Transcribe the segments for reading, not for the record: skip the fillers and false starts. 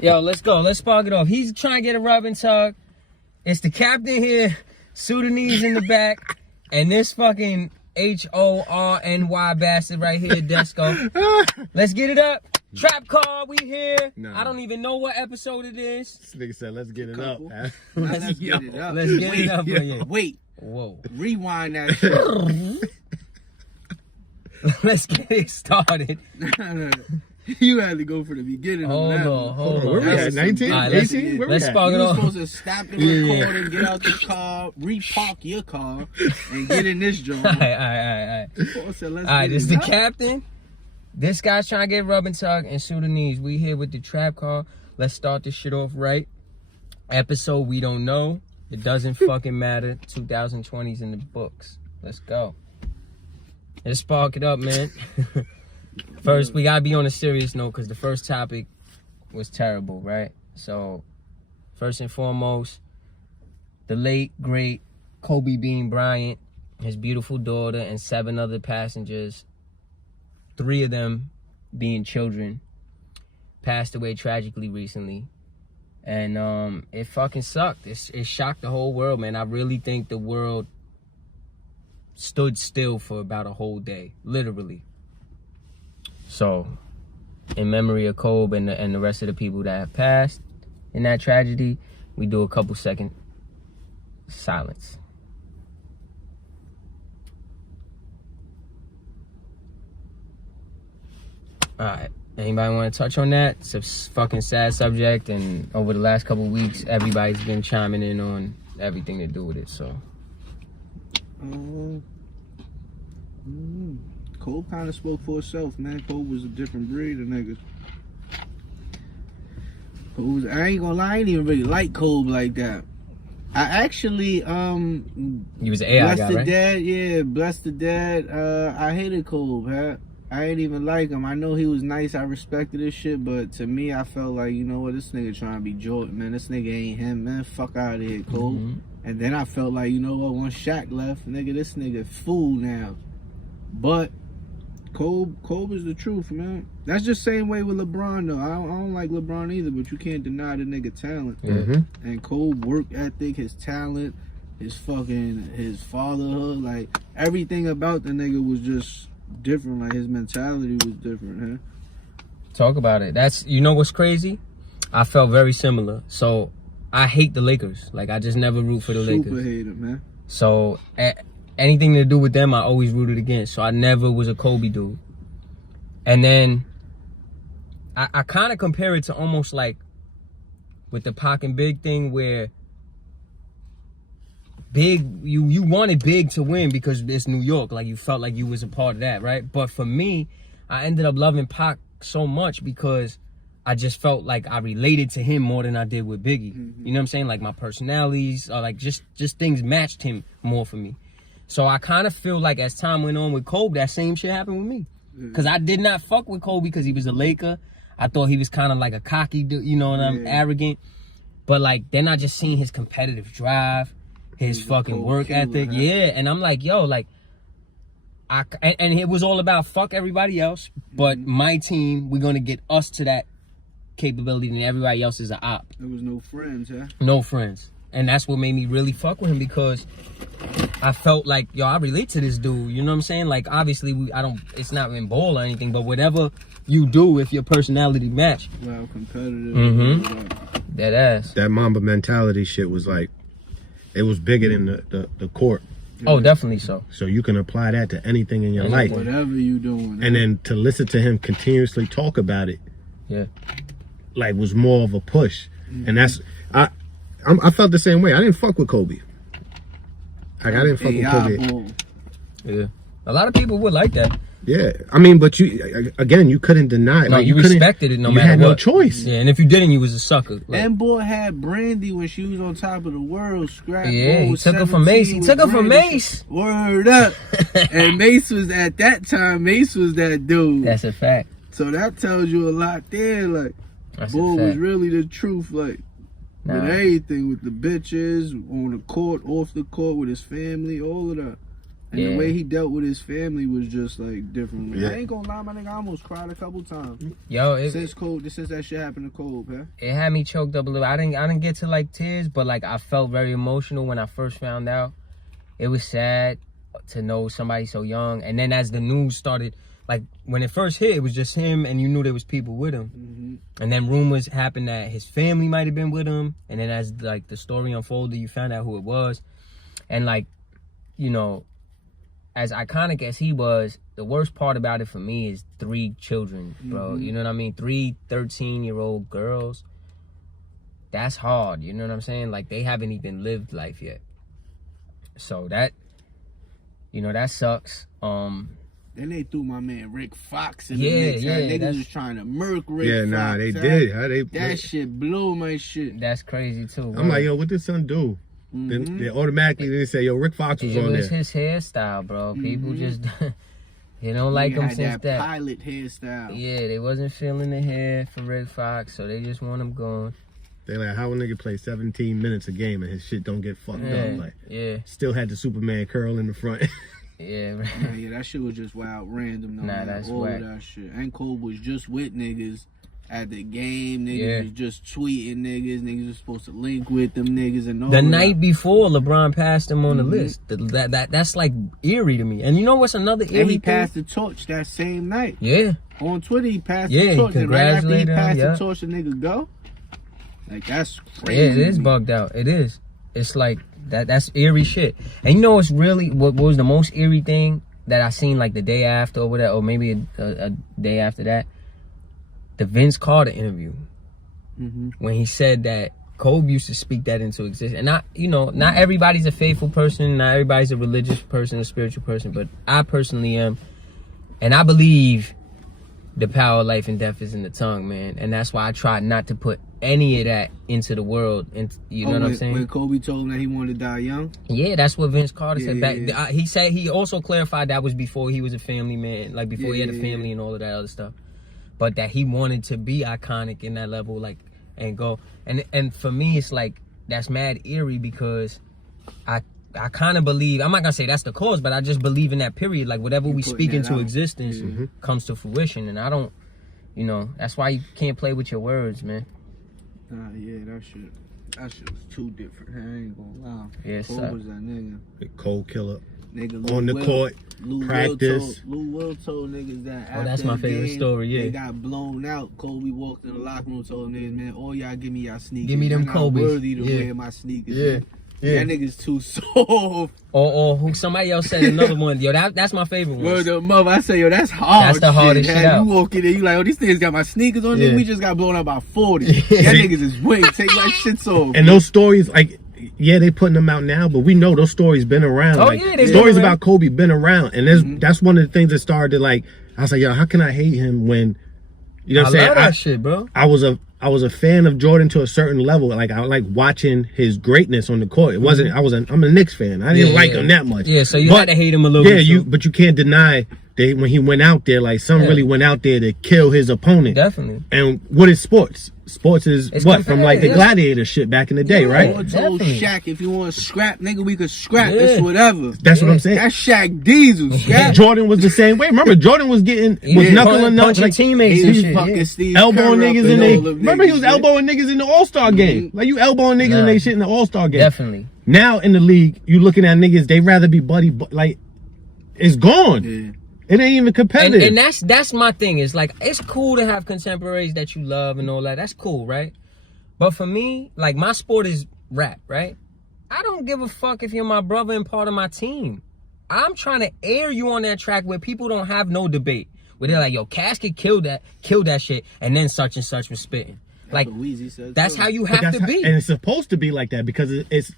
Yo, let's go. Let's spark it off. He's trying to get a rub and tug. It's the captain here, Sudanese in the back, and this fucking HORNY bastard right here, Desco. Let's get it up. Trap car, we here. Nah. I don't even know what episode it is. This nigga said, let's get it up. Let's get it up. Let's get it up. Yeah. Wait. Whoa. Rewind that shit. Let's get it started. You had to go for the beginning. Hold on. Where we at? 19? Right, 18? Where we let's at? spark it You were off. supposed to stop the recording, get out the car, repark your car, and get in this joint. All right. So let's All right, get this is it the up. captain. This guy's trying to get rub and tug and Sudanese. We here with the trap car. Let's start this shit off right. Episode we don't know. It doesn't fucking matter. 2020's in the books. Let's go. Let's spark it up, man. First, we gotta be on a serious note because the first topic was terrible, right? So, first and foremost, the late, great Kobe Bean Bryant, his beautiful daughter, and 7 other passengers, 3 of them being children, passed away tragically recently. And it fucking sucked. It shocked the whole world, man. I really think the world stood still for about a whole day, literally. So, in memory of Kobe and the rest of the people that have passed in that tragedy, we do a couple second silence. All right. Anybody want to touch on that? It's a fucking sad subject, and over the last couple weeks, everybody's been chiming in on everything to do with it. So, Cole kind of spoke for himself, man. Cole was a different breed of niggas. I ain't gonna lie, I ain't even really like Cole like that. I actually, he was an AI bless guy, the right? dad, yeah, bless the dad. I hated Cole, man. I ain't even like him. I know he was nice. I respected his shit, but to me, I felt like, you know what, this nigga trying to be Jordan, man. This nigga ain't him, man. Fuck out of here, Cole. Mm-hmm. And then I felt like, you know what, once Shaq left, nigga, this nigga fool now. But Cole is the truth, man. That's just the same way with LeBron, though. I don't like LeBron either, but you can't deny the nigga talent. Mm-hmm. And Cole work ethic, his talent, his fatherhood, like everything about the nigga was just different. Like his mentality was different, huh? Talk about it. That's, you know what's crazy? I felt very similar. So I hate the Lakers. Like, I just never root for the Lakers. Super hater, man. So anything to do with them, I always rooted against. So I never was a Kobe dude. And then I kind of compare it to almost like with the Pac and Big thing, where Big, you wanted Big to win because it's New York. Like, you felt like you was a part of that, right? But for me, I ended up loving Pac so much because I just felt like I related to him more than I did with Biggie. Mm-hmm. You know what I'm saying? Like, my personalities, or like just things matched him more for me. So I kind of feel like as time went on with Kobe, that same shit happened with me. Because I did not fuck with Kobe because he was a Laker. I thought he was kind of like a cocky dude, you know, and I'm arrogant. But like, then I just seen his competitive drive, his fucking work ethic. Huh? Yeah, and I'm like, yo, like, and it was all about fuck everybody else, but my team, we're going to get us to that capability, and everybody else is an op. There was no friends, huh? No friends. And that's what made me really fuck with him, because I felt like, yo, I relate to this dude. You know what I'm saying? Like, obviously, it's not in ball or anything, but whatever you do, if your personality match. Wow, competitive. Mm-hmm. That ass. That Mamba mentality shit was like, it was bigger than the court. Oh, definitely so. So you can apply that to anything in your life. Whatever you doing. And then to listen to him continuously talk about it, Yeah. like, was more of a push. And that's, I felt the same way. I didn't fuck with Kobe. Like, I didn't fuck with Kobe. Yeah. A lot of people would like that. Yeah. I mean, but you, again, you couldn't deny it. No, like, you respected it no matter what. You had no choice. Yeah, and if you didn't, you was a sucker. Like, And boy had Brandy when she was on top of the world. Scrap. yeah, he was took her from 17 Mace. He with took her from Brandy. Mace. Word up. And Mace was, at that time, Mace was that dude. That's a fact. So that tells you a lot there. Like, That's a boy fact. was really the truth. Like, Nah. with everything, with the bitches, on the court, off the court, with his family, all of that. And the way he dealt with his family was just like different. Yeah. I ain't gonna lie, my nigga, I almost cried a couple times. Yo, since that shit happened to Cole, man. It had me choked up a little. I didn't get to like tears, but like I felt very emotional when I first found out. It was sad to know somebody so young, and then as the news started, like when it first hit, it was just him, and you knew there was people with him. Mm-hmm. And then rumors happened that his family might have been with him, and then as like the story unfolded, you found out who it was, and like, you know, as iconic as he was, the worst part about it for me is 3 children, bro. Mm-hmm. You know what I mean? 3 13-year-old girls. That's hard. You know what I'm saying? Like they haven't even lived life yet. So that, you know, that sucks. Then they threw my man Rick Fox in Yeah, the mix. yeah, Niggas was trying to murk Rick Yeah, Fox. nah, they huh? did. How they? That shit blew my shit. That's crazy too. I'm like, yo, what this son do? Then they automatically they say, yo, Rick Fox was it on was there. his hairstyle, bro. People just they don't like Nigga him had since that. pilot hairstyle. Yeah, they wasn't feeling the hair for Rick Fox, so they just want him gone. They like, how a nigga play 17 minutes a game and his shit don't get fucked up? Like, Yeah, still had the Superman curl in the front. yeah. Yeah, that shit was just wild random though. Nah, man. that's all whack. of that shit. And Cole was just with niggas at the game. Niggas Yeah. was just tweeting niggas. Niggas was supposed to link with them niggas and all The of night that. before LeBron passed him on the list. That's like eerie to me. And you know what's another eerie And he thing? passed the torch that same night. Yeah, On Twitter, he passed Yeah, the he torch. And right after he congratulated him, passed yeah. the torch, the nigga go. Like, that's crazy. yeah, it is to me. bugged out. It is. It's like that's eerie shit. And you know what's really what was the most eerie thing that I seen like the day after or whatever, or maybe a day after that? The Vince Carter interview. When he said that Kobe used to speak that into existence. And not everybody's a faithful person, not everybody's a religious person, a spiritual person, but I personally am. And I believe the power of life and death is in the tongue, man. And that's why I try not to put any of that into the world. And you know what I'm saying? When Kobe told him that he wanted to die young? Yeah, that's what Vince Carter said. Yeah. He said, he also clarified that was before he was a family man, like before he had a Yeah. family and all of that other stuff. But that he wanted to be iconic in that level, like, and go. And for me, it's like, that's mad eerie because I kind of believe, I'm not going to say that's the cause, but I just believe in that period. Like, whatever we speak putting that into out. existence comes to fruition. And I don't, that's why you can't play with your words, man. Nah, yeah, that shit was too different. I ain't gonna lie. Yeah, Cole son. was that nigga. Cold killer. Nigga, On the court, practice. Lou Will told niggas that after that's my the favorite game, story, yeah. They got blown out. Kobe walked in the locker room, told them niggas, man, all y'all give me y'all sneakers. Give me them You're not Kobe's. worthy to Yeah. wear my sneakers. Yeah. Man. Yeah. That nigga's too soft. Or who somebody else said another one. Yo, that's my favorite one. Word of mother, I say, yo, that's hard. That's the hardest shit out. You walk in there, you like, oh, these niggas got my sneakers on. Yeah. We just got blown out by 40. Y'all niggas is wing. Take my shits off. And those stories, like, yeah, they putting them out now, but we know those stories been around. Oh, like, yeah, they've stories been around. about Kobe been around, and that's one of the things that started. Like, I was like, yo, how can I hate him when, you know what I'm saying? love that shit, bro. I was a fan of Jordan to a certain level. Like, I like watching his greatness on the court. It wasn't. I'm a Knicks fan. I didn't like him that much. Yeah, so you had to hate him a little Yeah, bit. but you can't deny that when he went out there, like, some Yeah. really went out there to kill his opponent. Definitely. And what is sports? Sports is It's what from like the competitive. gladiator shit back in the day, Yeah. right? I told Definitely. Shaq, if you want to scrap, nigga, we could scrap. Yeah. It's whatever. That's what I'm saying. That's Shaq Diesel. Scrap. Jordan was the same way. Remember, Jordan was was Yeah, knuckling up, punching like, teammates He and was shit. fucking Yeah. Steve elbowing Kerr up niggas and in all they. them Remember, he niggas, was man. elbowing niggas in the All-Star game. Like, you elbowing niggas in they shit in the All-Star game. Definitely. Now in the league, you looking at niggas, they rather be buddy, like, it's gone. Yeah. It ain't even competitive. And that's my thing. It's like, it's cool to have contemporaries that you love and all that. That's cool, right? But for me, like, my sport is rap, right? I don't give a fuck if you're my brother and part of my team. I'm trying to air you on that track where people don't have no debate. Where they're like, yo, Casket killed that shit, and then such and such was spitting. Like, What Weezy said that's too. how you But have to be. and it's supposed to be like that because it's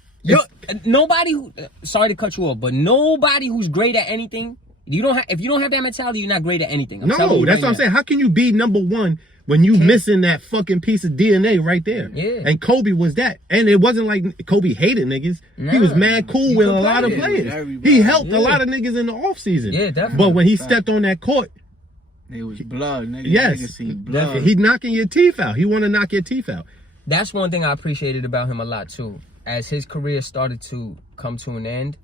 Nobody who, sorry to cut you off, but nobody who's great at anything, if you don't have that mentality, you're not great at anything. I'm telling no, you that's right what I'm now. saying. How can you be number one when you missing that fucking piece of DNA right there? Yeah. And Kobe was that. And it wasn't like Kobe hated niggas. He was Nah. mad cool with a lot of competitive with players. everybody. He helped Yeah. a lot of niggas in the offseason. Yeah, definitely. But when he stepped on that court, It was blood, nigga. yes, Niggas seen blood. he knocking your teeth out. He want to knock your teeth out. That's one thing I appreciated about him a lot too. As his career started to come to an end,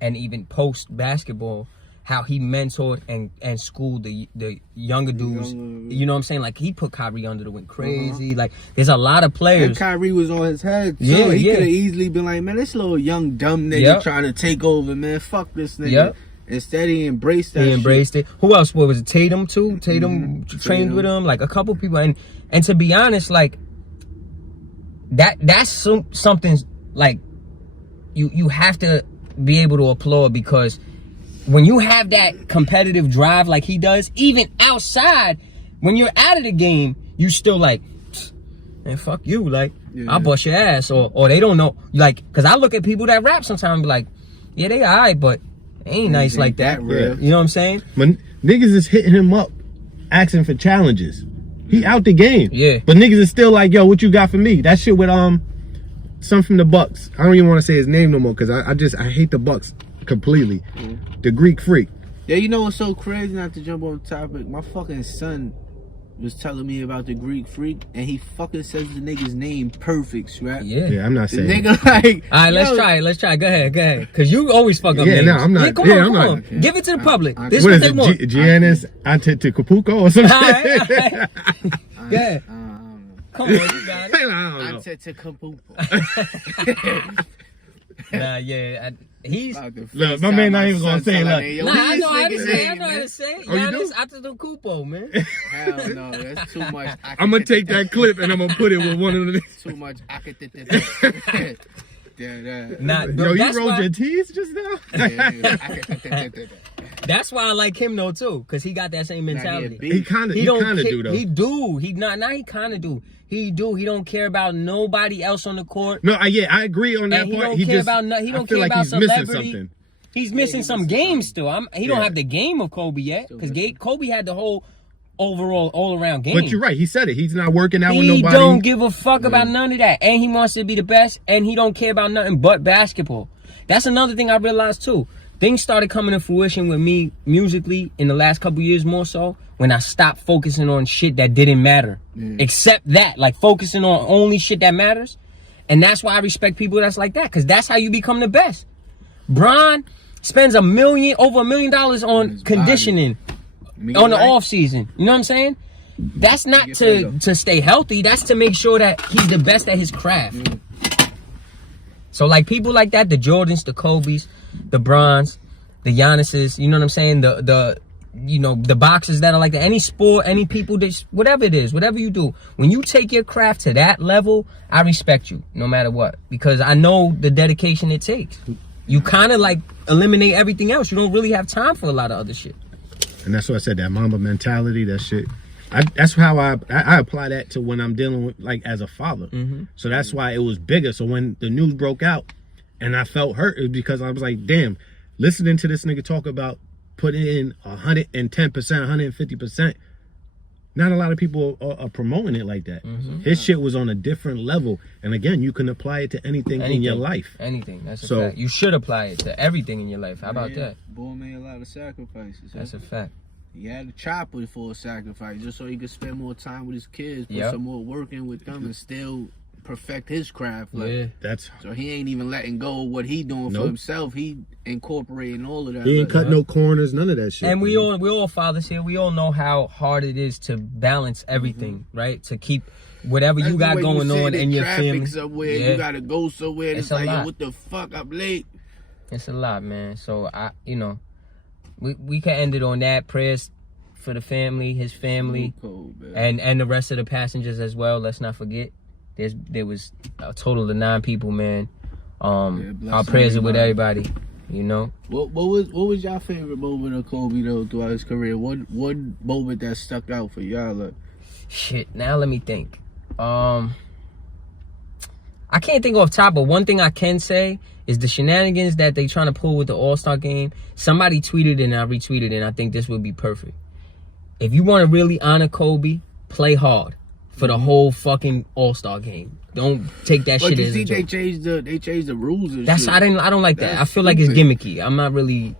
and even post basketball, how he mentored and schooled the younger dudes. You know what I'm saying? Like, he put Kyrie under the wing crazy. Like, there's a lot of players. And Kyrie was on his head. So Yeah, he yeah. could have easily been like, man, this little young dumb nigga trying to take over, man. Fuck this nigga. Yep. Instead, he embraced that. He embraced shit. it. Who else? What was it? Tatum too. Tatum trained with him. Like, a couple people. And to be honest, like, that's something like you have to be able to applaud, because when you have that competitive drive like he does, even outside, when you're out of the game, you still like, man, fuck you, like, I'll bust your ass, or they don't know, like, because I look at people that rap sometimes and be like, yeah, they alright, but they ain't nice like that. Real. You know what I'm saying? When niggas is hitting him up, asking for challenges, he out the game. Yeah. But niggas is still like, yo, what you got for me? That shit with some from the Bucks. I don't even want to say his name no more, because I hate the Bucks completely. The Greek Freak. Yeah, you know what's so crazy, not to jump off the topic? My fucking son was telling me about the Greek Freak, and he fucking says the nigga's name perfect, right? Yeah. I'm not The saying nigga like, All right, let's try it. Go ahead. Because you always fuck up names. no, I'm not. Yeah, come I'm on. not. Give it to the public. This What is is what they it? want. Giannis Antetokounmpo or something? All right. Go ahead. Come on, you got it. I don't know. Nah, yeah. He's... Look, my man not even gonna say like. Nah, I know how to say it. Oh, you Giannis do? Antetokounmpo, man. Hell no, that's too much. I'm gonna take that clip and I'm gonna put it with one of the. Too much. Nah, Yo, you that's rolled why, your T's just now? that's why I like him though too, because he got that same mentality. He kind of do though. He do. He kind of do. He don't care about nobody else on the court. No, I agree on that And part. he don't care about. He don't care about he's missing celebrity. something. He's missing some games still. He don't have the game of Kobe yet, because Kobe had the whole overall all around game. But you're right. He said it. He's not working out with He nobody. don't give a fuck about none of that, and he wants to be the best, and he don't care about nothing but basketball. That's another thing I realized too. Things started coming to fruition with me musically in the last couple years, more so when I stopped focusing on shit that didn't matter, except that, like focusing on only shit that matters. And that's why I respect people that's like that, because that's how you become the best. Bron spends over $1 million on conditioning on the off season. You know what I'm saying? That's not to stay healthy. That's to make sure that he's the best at his craft. So like people like that, the Jordans, the Kobes, the Brons, the Giannis's, you know what I'm saying? The boxers that are like that. Any sport, any people, whatever it is, whatever you do, when you take your craft to that level, I respect you no matter what, because I know the dedication it takes. You kind of like eliminate everything else. You don't really have time for a lot of other shit. And that's what I said, that Mamba mentality, that shit. That's how I apply that to when I'm dealing with, like, as a father. So that's why it was bigger. So when the news broke out and I felt hurt, it was because I was like, damn, listening to this nigga talk about putting in 110%, 150%, not a lot of people are promoting it like that. His shit was on a different level. And again, you can apply it to anything in your life. Anything. That's a fact. You should apply it to everything in your life. How about that? Boy made a lot of sacrifices. That's a fact. He had to chop it for a sacrifice just so he could spend more time with his kids, put some more work in with them, and still perfect his craft. Like, so he ain't even letting go of what he doing for himself. He incorporating all of that. He ain't cut no corners, none of that shit. And we all fathers here. We all know how hard it is to balance everything, right? To keep whatever you got going on in your family. Somewhere, you gotta go somewhere. It's like, yo, what the fuck? I'm late. It's a lot, man. So we can end it on that. Prayers for the family, his family, and the rest of the passengers as well. Let's not forget, there was a total of 9 people, man. Our prayers are with everybody. You know. What was y'all favorite moment of Kobe though throughout his career? One moment that stuck out for y'all. Like, shit. Now let me think. I can't think off top, but one thing I can say is the shenanigans that they trying to pull with the All-Star game. Somebody tweeted it and I retweeted it, and I think this would be perfect. If you want to really honor Kobe, play hard for the whole fucking All-Star game. Don't take that shit as a joke. They changed the rules and That's shit. I don't like that. I feel like it's gimmicky. I'm not really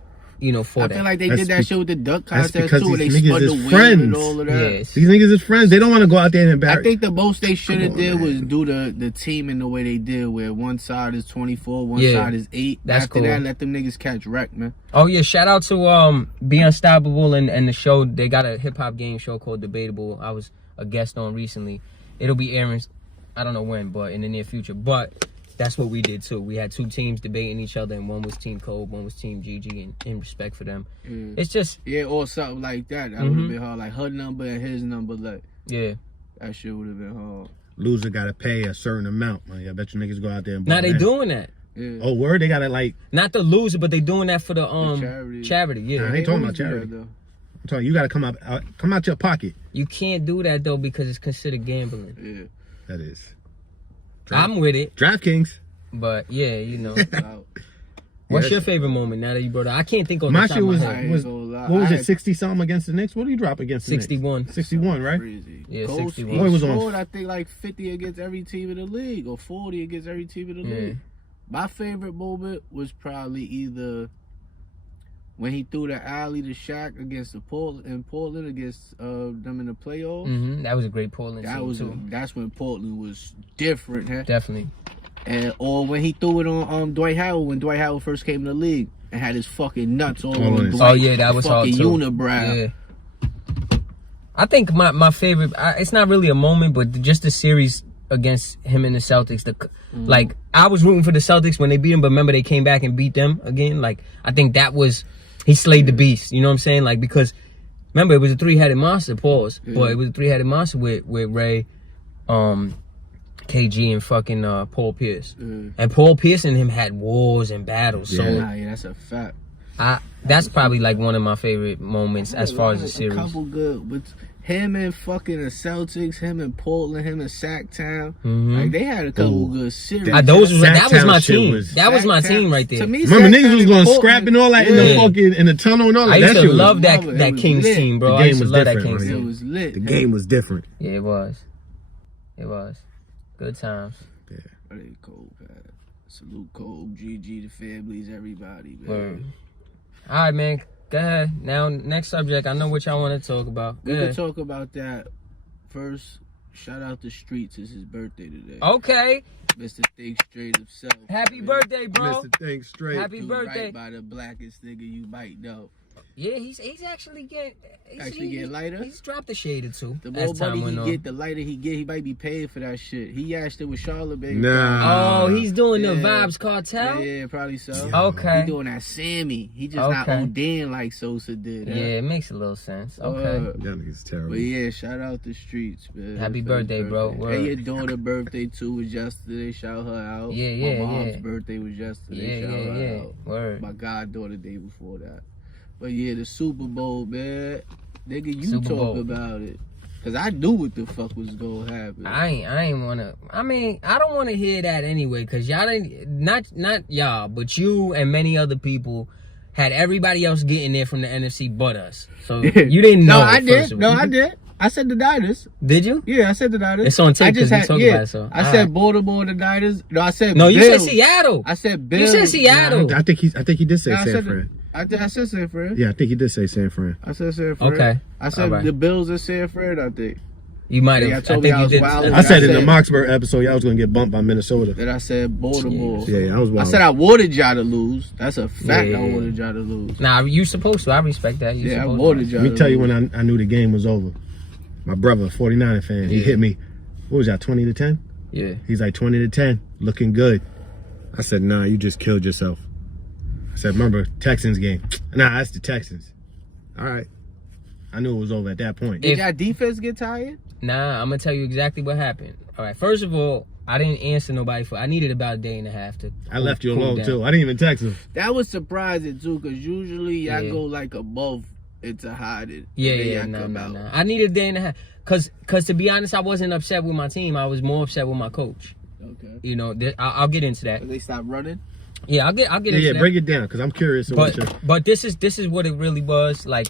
for that. I feel like they That's did that shit with the duck that's contest because too. They these niggas spun the is wheel friends. and all of that. Yes. These niggas is friends. They don't want to go out there and embarrass. I think the most they should have on, did man. was do the team in the way they did, where one side is 24, one Yeah. side is 8. That's After cool. that, let them niggas catch wreck, man. Oh yeah, shout out to Be Unstoppable and the show. They got a hip hop game show called Debatable. I was a guest on recently. It'll be airing, I don't know when, but in the near future. But that's what we did too. We had 2 teams debating each other, and one was Team Kobe, one was Team GG, and in respect for them. It's just or something like that. That would have been hard. Like her number and his number, like yeah. that shit would have been hard. Loser got to pay a certain amount. Man. I bet you niggas go out there and Now they that. doing that. Yeah. Oh, word? They got to like... Not the loser, but they doing that for the charity. Nah, I Yeah, ain't talking always about do charity. that, though. I'm telling you, you got to come out your pocket. you can't do that though because it's considered gambling. Yeah. That is. I'm with it, DraftKings. but yeah, Out. What's Yeah, your favorite moment now that you brought it? I can't think of My the top shit of my was, head. I ain't was gonna lie. what was I it, had- 60 something against the Knicks? What do you drop against the 61. Knicks? 61, right? Crazy. Yeah, Cole 61. He Boy was on- scored, I think, like 50 against every team in the league, or 40 against every team in the Yeah. league. My favorite moment was probably either when he threw the alley to Shaq against Portland against them in the playoffs. That was a great Portland That team was too. that's when Portland was different, huh? Definitely. Or when he threw it on Dwight Howard when Dwight Howard first came in the league and had his fucking nuts all Oh, on yes. Dwight. Oh yeah, that was hard fucking too. unibrow. Yeah. I think my favorite. It's not really a moment, but just the series against him and the Celtics. Like I was rooting for the Celtics when they beat him, but remember they came back and beat them again. Like I think that was he slayed the beast. You know what I'm saying? Like because remember it was a 3-headed monster. Pause. But it was a 3-headed monster with Ray, KG and fucking Paul Pierce. And Paul Pierce and him had wars and battles. So Yeah, that's a fact. that's probably like one of my favorite moments as far as the series. A couple good, but him and fucking the Celtics, him and Portland, him and Sacktown, like they had a couple good series. That was my Sacktown shit team. was- That was my Sacktown- team right there. To me, Remember, Sacktown niggas was and going to Portland- scrap and all that in the fucking, in the tunnel and all that. I used That to shit love was, that It that was Kings lit. team, bro. The I game used to was love that different, Kings man. It team. was lit. the game was different. Yeah, it was. It was. Good times. They cold, man. Salute Cole, GG, the families, everybody, man. Word. All right, man. Go ahead. Now, next subject. I know what y'all want to talk about. Go We can ahead. talk about that first. Shout out to Streets. It's his birthday today. Okay. Mr. Think Straight himself. Happy man. birthday, bro. Mr. Think Straight. Happy Do birthday. Right by the blackest nigga you might know. Yeah, he's actually getting Getting lighter? He's dropped a shade or two. The as more time money went he on. get, the lighter he get. He might be paid for that shit. He asked it with Charlotte, baby. Nah. Oh, he's doing the Yeah. Vibes Cartel. Yeah, probably so. Okay. He doing that Sammy. He just not Okay. ODing like Sosa did. Yeah, it makes a little sense. Okay. Y'all niggas terrible. But yeah, shout out the Streets, man. Happy For his birthday, bro. Word. And your daughter's birthday too was yesterday. Shout her out. Yeah, My mom's yeah. birthday was yesterday. Yeah, Shout her yeah. out. Word. My goddaughter day before that. But yeah, the Super Bowl, man. Nigga, you Super talk Bowl. about it. Cause I knew what the fuck was gonna happen. I ain't wanna. I mean, I don't wanna hear that anyway, cause y'all ain't not y'all, but you and many other people had everybody else getting there from the NFC but us. So you didn't know. No, I first did. of No, all. I did. I said the Niners. Did you? Yeah, I said the Niners. It's on tape I 'cause just we had, talked yeah. about it, so, I all said right. Baltimore, the Niners. No, I said No, you Bills. said Seattle. I said Bills. You said Seattle. I think he did say Nah, I San said Fran. I said San Fran. Yeah, I think he did say San Fran. I said San Fran. Okay. I said All right. the Bills and San Fran, I think. You might Yeah, have. I told I me think I you was did. wildin'. I said in the said- Moxburg episode, y'all was gonna get bumped by Minnesota. Then I said Baltimore. Yeah, I was I wild. said I wanted y'all to lose. That's a fact. Yeah. I wanted y'all to lose. Nah, you supposed to. I respect that. You Yeah, I supposed wanted to. y'all. Let me tell you when I knew the game was over. My brother, a 49er fan, he Yeah. hit me. What was that, 20 to 10? Yeah. He's like 20 to 10, looking good. I said, nah, you just killed yourself. I said, remember, Texans game. Nah, that's the Texans. All right. I knew it was over at that point. Did y'all defense get tired? Nah, I'm gonna tell you exactly what happened. All right. First of all, I didn't answer nobody for. I needed about a day and a half to. I left you cool alone, down. too. I didn't even text him. That was surprising too, cause usually y'all Yeah. go like above into hiding. Yeah, and then yeah, y'all no, come no, out. no. I needed a day and a half, cause to be honest, I wasn't upset with my team. I was more upset with my coach. Okay. You know, I'll get into that. They stopped running. Yeah, I'll get into Yeah, that. break it down, because I'm curious. But this is what it really was like.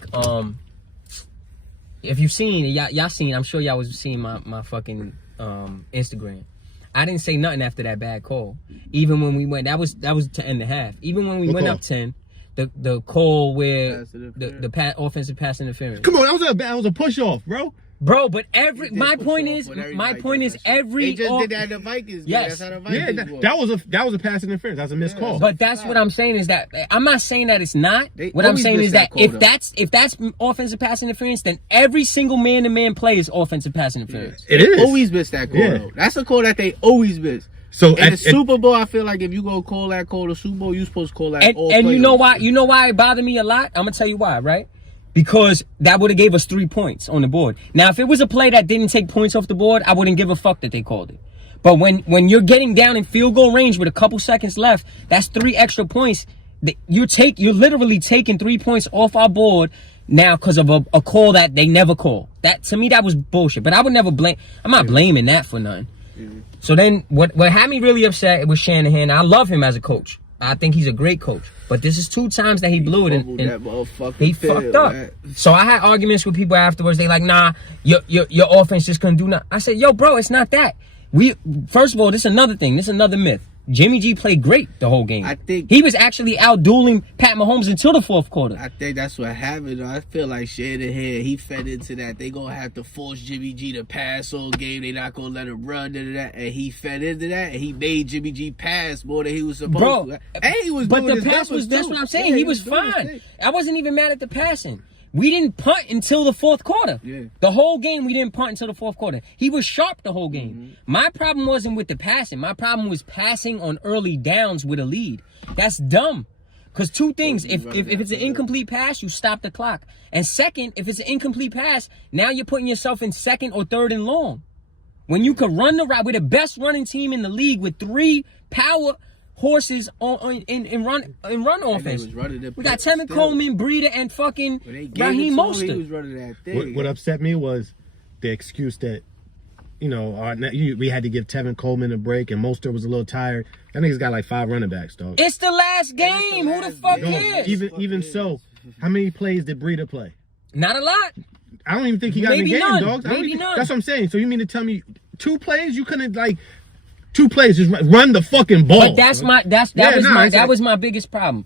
If you've seen y'all seen, I'm sure y'all was seeing my fucking Instagram. I didn't say nothing after that bad call. Even when we went, that was to end the half. Even when we What went call? up 10, the call where Pass interference. the offensive pass interference. Come on, that was a push off, bro. Bro, but my push point off is with everybody my point does is that shit. every They just off- did that in the Vikings. Yes. That's how the Yeah, Vikings was. that was a pass interference. That was a missed call. But that's what I'm saying is that I'm not saying that it's not. They What I'm always saying miss is that that call, if that's offensive pass interference, then every single man-to-man play is offensive pass interference. It They is. always miss that call, Yeah. though. That's a call that they always miss. So In the Super Bowl, I feel like if you go call that call the Super Bowl, you supposed to call that all And you know playoffs. why? You know why it bothered me a lot? I'm gonna tell you why, right? Because that would have gave us 3 points on the board. Now, if it was a play that didn't take points off the board, I wouldn't give a fuck that they called it. But when you're getting down in field goal range with a couple seconds left, that's 3 extra points. You're literally taking 3 points off our board now because of a call that they never call. That to me that was bullshit. But I would never blame. I'm not blaming that for nothing. So then what had me really upset was Shanahan. I love him as a coach. I think he's a great coach. But this is 2 times that he blew it, and That motherfucking he field, fucked up. man. So I had arguments with people afterwards. They like, nah, your offense just couldn't do nothing. I said, yo, bro, it's not that. First of all, this is another thing. This is another myth. Jimmy G played great the whole game. I think he was actually out-dueling Pat Mahomes until the 4th quarter. I think that's what happened. I feel like Shanahan, he fed into that. They gonna have to force Jimmy G to pass all game. They not gonna let him run into that. And he fed into that. And he made Jimmy G pass more than he was supposed to. And he was but doing the his pass was, numbers, that's too. what I'm saying. Yeah, he was doing his fine. thing. I wasn't even mad at the passing. We didn't punt until the 4th quarter. Yeah. The whole game, we didn't punt until the 4th quarter. He was sharp the whole game. My problem wasn't with the passing. My problem was passing on early downs with a lead. That's dumb. Because 2 things. If it's an incomplete pass, you stop the clock. And second, if it's an incomplete pass, now you're putting yourself in 2nd or 3rd and long. When you could run the route, we're the best running team in the league with 3 power horses in run offense. We got Tevin Coleman, Breida, and fucking Raheem He Mostert. was running that thing. What upset me was the excuse that, we had to give Tevin Coleman a break and Mostert was a little tired. That nigga's got like 5 running backs, dog. It's the last game. Who the fuck cares? Even so, how many plays did Breida play? Not a lot. I don't even think he got in the game, none. dog. Maybe none. That's what I'm saying. So you mean to tell me 2 plays? You couldn't 2 plays, just run the fucking ball. But that was my biggest problem.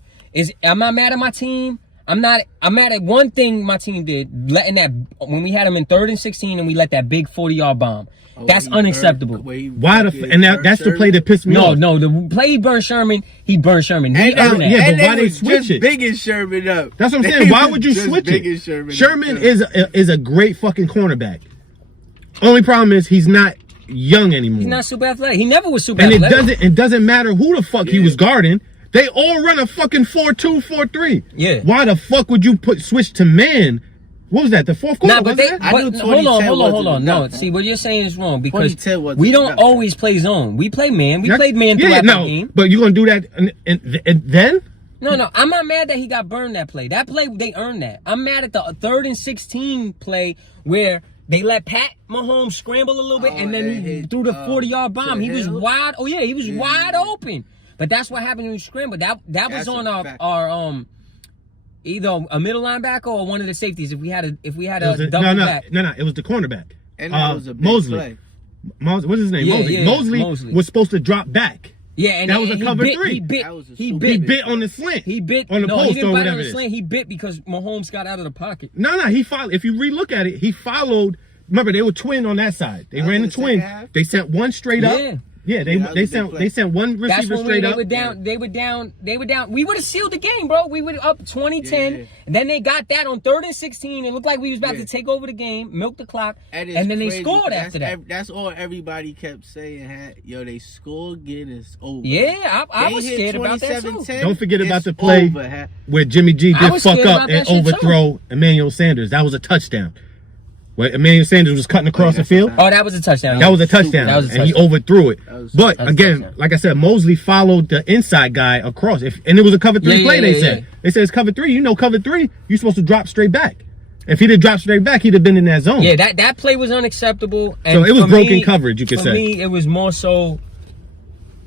I'm not mad at my team. I'm mad at one thing my team did, letting that when we had them in 3rd and 16 and we let that big 40-yard bomb. That's unacceptable. Why that's the play that pissed me off. No, the play he burned Sherman. He earned that. Yeah, but why they switch it? Bigging Sherman up. That's what I'm saying. Why would you switch it? Sherman is a great fucking cornerback. Only problem is he's not young anymore. He's not super athletic. He never was super and athletic. it doesn't matter who the fuck he was guarding. They all run a fucking 4-2, 4-3. Yeah. Why the fuck would you switch to man? What was that? The 4th quarter? Nah, but hold on. No, see what you're saying is wrong because we don't always play zone. We play man. We played man throughout the game. But you're gonna do that and then? No, I'm not mad that he got burned that play. That play, they earned that. I'm mad at the 3rd and 16 play where they let Pat Mahomes scramble a little bit and then he threw the 40-yard bomb. He was wide. Oh yeah, he was wide open. But that's what happened when he scrambled. That was on our either a middle linebacker or one of the safeties. If we had a double back. No, it was the cornerback. And that was a big Mosley. play. What's his name? Yeah, Mosley was supposed to drop back. Yeah, and that was a cover 3. He bit on the slant. He bit on the post he didn't or bite whatever on the it is. slant. He bit because Mahomes got out of the pocket. No, he followed. If you relook at it, he followed. Remember, they were twin on that side. They ran the twin. They sent one straight up. Yeah, they sent one receiver That's when straight up. They were down. We would have sealed the game, bro. We would up 20-10. And then they got that on 3rd and 16. It looked like we was about to take over the game, milk the clock, and then they scored after that. That's all everybody kept saying. Yo, they scored again. It's over. Yeah, I was scared about that too. Don't forget about the play where Jimmy G did fuck up and overthrow Emmanuel Sanders. That was a touchdown. Where Emmanuel Sanders was cutting across the field. Oh, that was a touchdown. That was a touchdown. And he overthrew it. But again, like I said, Mosley followed the inside guy across. And it was a cover 3 play, they said. They said it's cover 3. You know cover 3, you're supposed to drop straight back. If he did drop straight back, he'd have been in that zone. Yeah, that play was unacceptable. And so it was broken coverage, you could say. For me, it was more so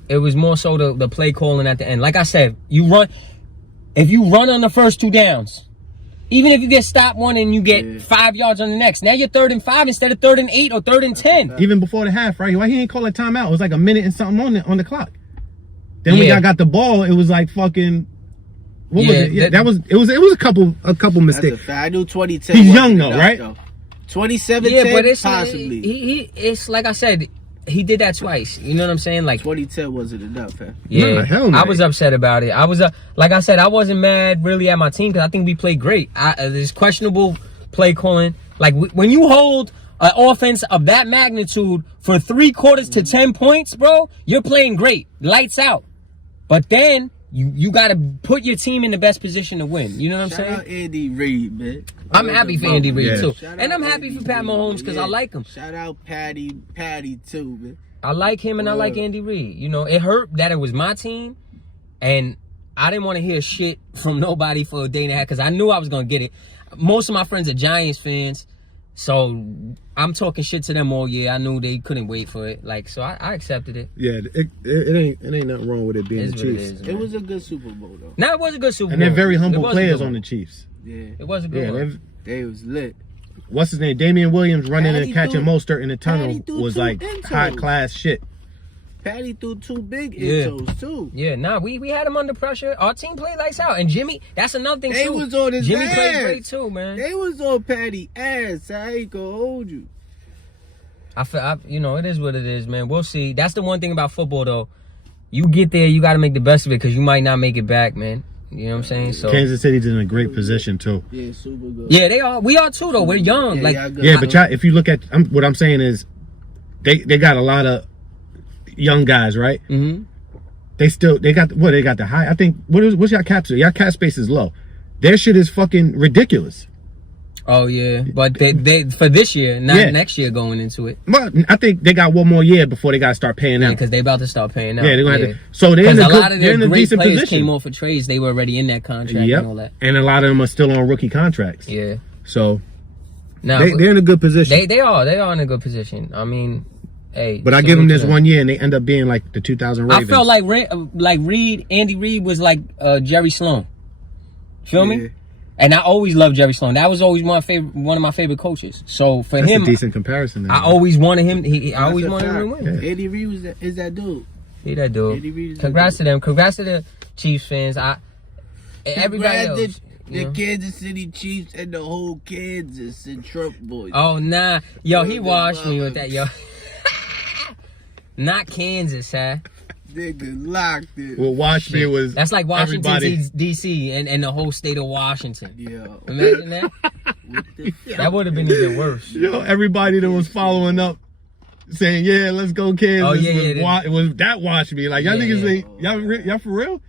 the play calling at the end. Like I said, if you run on the first 2 downs, even if you get stopped one and you get 5 yards on the next, now you're 3rd and 5 instead of 3rd and 8 or 3rd and 10. Even before the half, right? Why he didn't call a timeout? It was like a minute and something on the clock. Then when y'all got the ball, it was like fucking What was it? Yeah, it was a couple That's a mistakes. fact. I knew 2010. He's wasn't young though, enough, right? Though. 2017, Yeah, but it's possibly. it's like I said, he did that twice. You know what I'm saying? Like 2010 wasn't enough, man. yeah, Nah, hell no. I was upset about it. I was like I said, I wasn't mad really at my team because I think we played great. There's questionable play calling. Like when you hold an offense of that magnitude for 3 quarters to 10 points, bro, you're playing great, lights out. But then you got to put your team in the best position to win. You know what I'm saying? Shout out Andy Reid, man. I'm happy for Andy Reid Yeah. too, Shout and out I'm happy Andy for Pat Reid, Mahomes because I like him. Shout out Patty too, man. I like him and I like Andy Reid. You know, it hurt that it was my team, and I didn't want to hear shit from nobody for a day and a half because I knew I was gonna get it. Most of my friends are Giants fans, so I'm talking shit to them all year. I knew they couldn't wait for it, like so I accepted it. Yeah, it ain't nothing wrong with it being It's the what it Chiefs. is, It was a good Super Bowl though. Now it was a good Super Bowl, And they're very humble It was a players good on one. the Chiefs. Yeah, It was a good Yeah, one. they was lit. what's his name? Damian Williams running Patty and catching threw- Mostert in the tunnel Patty threw was 2 like end high zones. class shit. Patty threw 2 big Yeah. intros too. Yeah, nah, we had him under pressure. Our team played lights out, and Jimmy. That's another thing They too. was on his Jimmy ass. played great too, man. They was on Patty ass. I ain't gonna hold you. I feel, you know, it is what it is, man. We'll see. That's the one thing about football, though. You get there, you got to make the best of it because you might not make it back, man. You know what I'm saying? So Kansas City's in a great position too. Yeah, super good. yeah, they are. We are too, though. We're young. Like y'all good. Yeah, but y'all, if you look at what I'm saying is, they got a lot of young guys, right? Mhm. They got the high. I think what's y'all cap space? Y'all cap space is low. Their shit is fucking ridiculous. Oh yeah, but they for this year, not Yeah. next year going into it. But I think they got one more year before they got to start paying Yeah, out. because they about to start paying out. Yeah, they're gonna have to. So they're in Because a a good, lot of they're their in a great decent players position. came off for trades. They were already in that contract Yep, and all that. and a lot of them are still on rookie contracts. Yeah. So Now they're in a good position. they are in a good position. I mean, hey. But I give them salute this to 1 year, and they end up being like the 2000 I Ravens. felt like Andy Reid was like Jerry Sloan. Feel Yeah. me? And I always loved Jerry Sloan. That was always one of my favorite coaches. So for That's him, a decent comparison. Then. I always wanted him. I always That's a wanted him to fact. win. Yeah. Andy Reid is that dude. He that dude. Andy Reid is Congrats that to them. Congrats to the Chiefs fans. Everybody Congrats else. The you know? Kansas City Chiefs and the whole Kansas and Trump boys. Oh nah, yo, he Yo, washed me with them that, yo. Not Kansas, huh? Nigga locked it. Well, Washington was. That's like Washington everybody. D.C. and the whole state of Washington. Yo, Imagine that. what the That would have been even worse. Yo, everybody that was following up, saying, "Yeah, let's go Kansas." Oh, yeah, it was that watched me like y'all Yeah, niggas yeah. ain't y'all for real?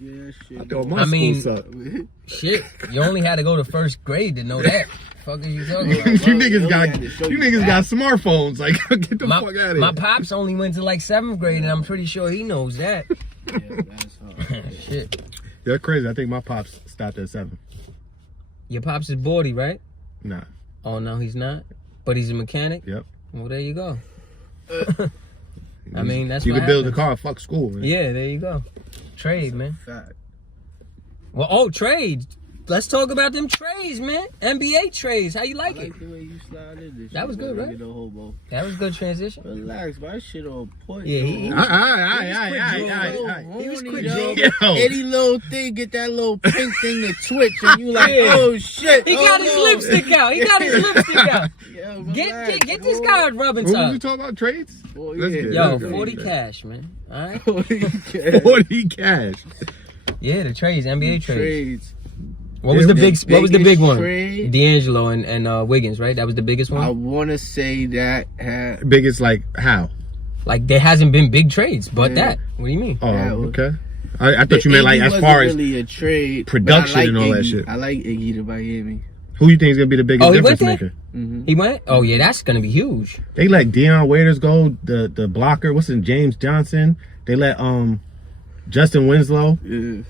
yeah, shit. Yo, my I mean- school sucked. Shit, you only had to go to first grade to know that. Fuck are you talking you about? niggas we got had to show you you niggas got that. smartphones. Like, get the My, fuck out of my here. pops only went to like 7th grade, and I'm pretty sure he knows that. Yeah, that's hard. Shit, They're crazy. I think my pops stopped at 7. your pops is Bordy, right? Nah. Oh no, he's not. But he's a mechanic. Yep. Well, there you go. I mean, that's you what can build a happens. car. Fuck school. Man. Yeah, there you go. Trade, man. Fact. Well, trade. Let's talk about them trades, man. NBA trades. How you I like it? like the way you slide in this. That was shit, good, man. right? Get a hobo. That was a good transition. Relax, my shit on point. Yeah, he- yo. Aye. He was Horny, quick, yo. Jay. Yo. Any little thing, get that little pink thing to twitch, and you like, Yeah. oh shit. He got his lipstick out. He got his lipstick out. Yo, Get this guy a rubbing What was tub. you talking about? Trades? Oh, Let's yeah. get it. Yo, Let's go. 40 cash, man. All right. 40 cash. Yeah, the trades, NBA trades. Trades. What was the biggest big one? trade? D'Angelo and Wiggins, right? That was the biggest I one. want to say that had Biggest, like, how? Like there hasn't been big trades, but Yeah. that. What do you mean? Oh, Yeah, well, okay. I thought you meant, like, as Iggy far wasn't as really a trade, but production I like and all that Iggy. shit. I like Iggy to Miami. who you think is going to be the biggest Oh, he went difference there? maker? Mm-hmm. He went? Oh yeah, that's gonna be huge. They let Deion Waiters go, the blocker. What's his James Johnson. They let Justin Winslow. Yeah,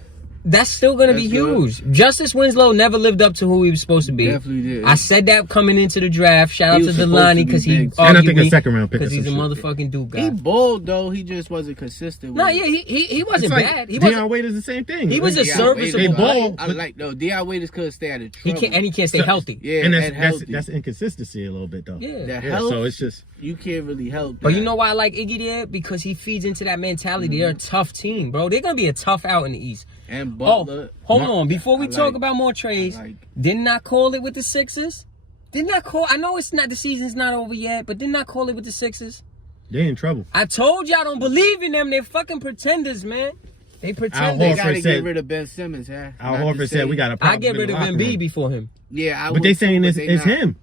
That's still gonna be That's good. huge. Justice Winslow never lived up to who he was supposed to be. definitely did. I said that coming into the draft. Shout out He to was supposed Delani to be because he big. And I think a arguably second round pick. because he's a or some shit. motherfucking Duke guy. he balled though. He just wasn't consistent. No, with yeah, it. he It's wasn't like bad. He wasn't. Deion Waiters the same thing. He was a Deion serviceable Waiters, They ball, I but- like no. Deion Waiters couldn't stay out of He trouble. can't stay healthy. Yeah, and and healthy. that's inconsistency a little bit though. Yeah. That Yeah, health, so it's just you can't really help. But you that. know why I like Iggy there? Because he feeds into that mentality. They're a tough team, bro. They're gonna be a tough out in the East. And Butler. Hold on. Before we I talk like- about more trades, I like- didn't I call it with the Sixers? Didn't I call? I know it's not, the season's not over yet, but didn't I call it with the Sixers? They in trouble. I told y'all I don't believe in them. They're fucking pretenders, man. They pretend. They Horford gotta said- get rid of Ben Simmons, huh? Al Not to Horford say- said we got a I problem. get rid of Embiid before him. Yeah, I But would they too, saying but it's, they it's not. him.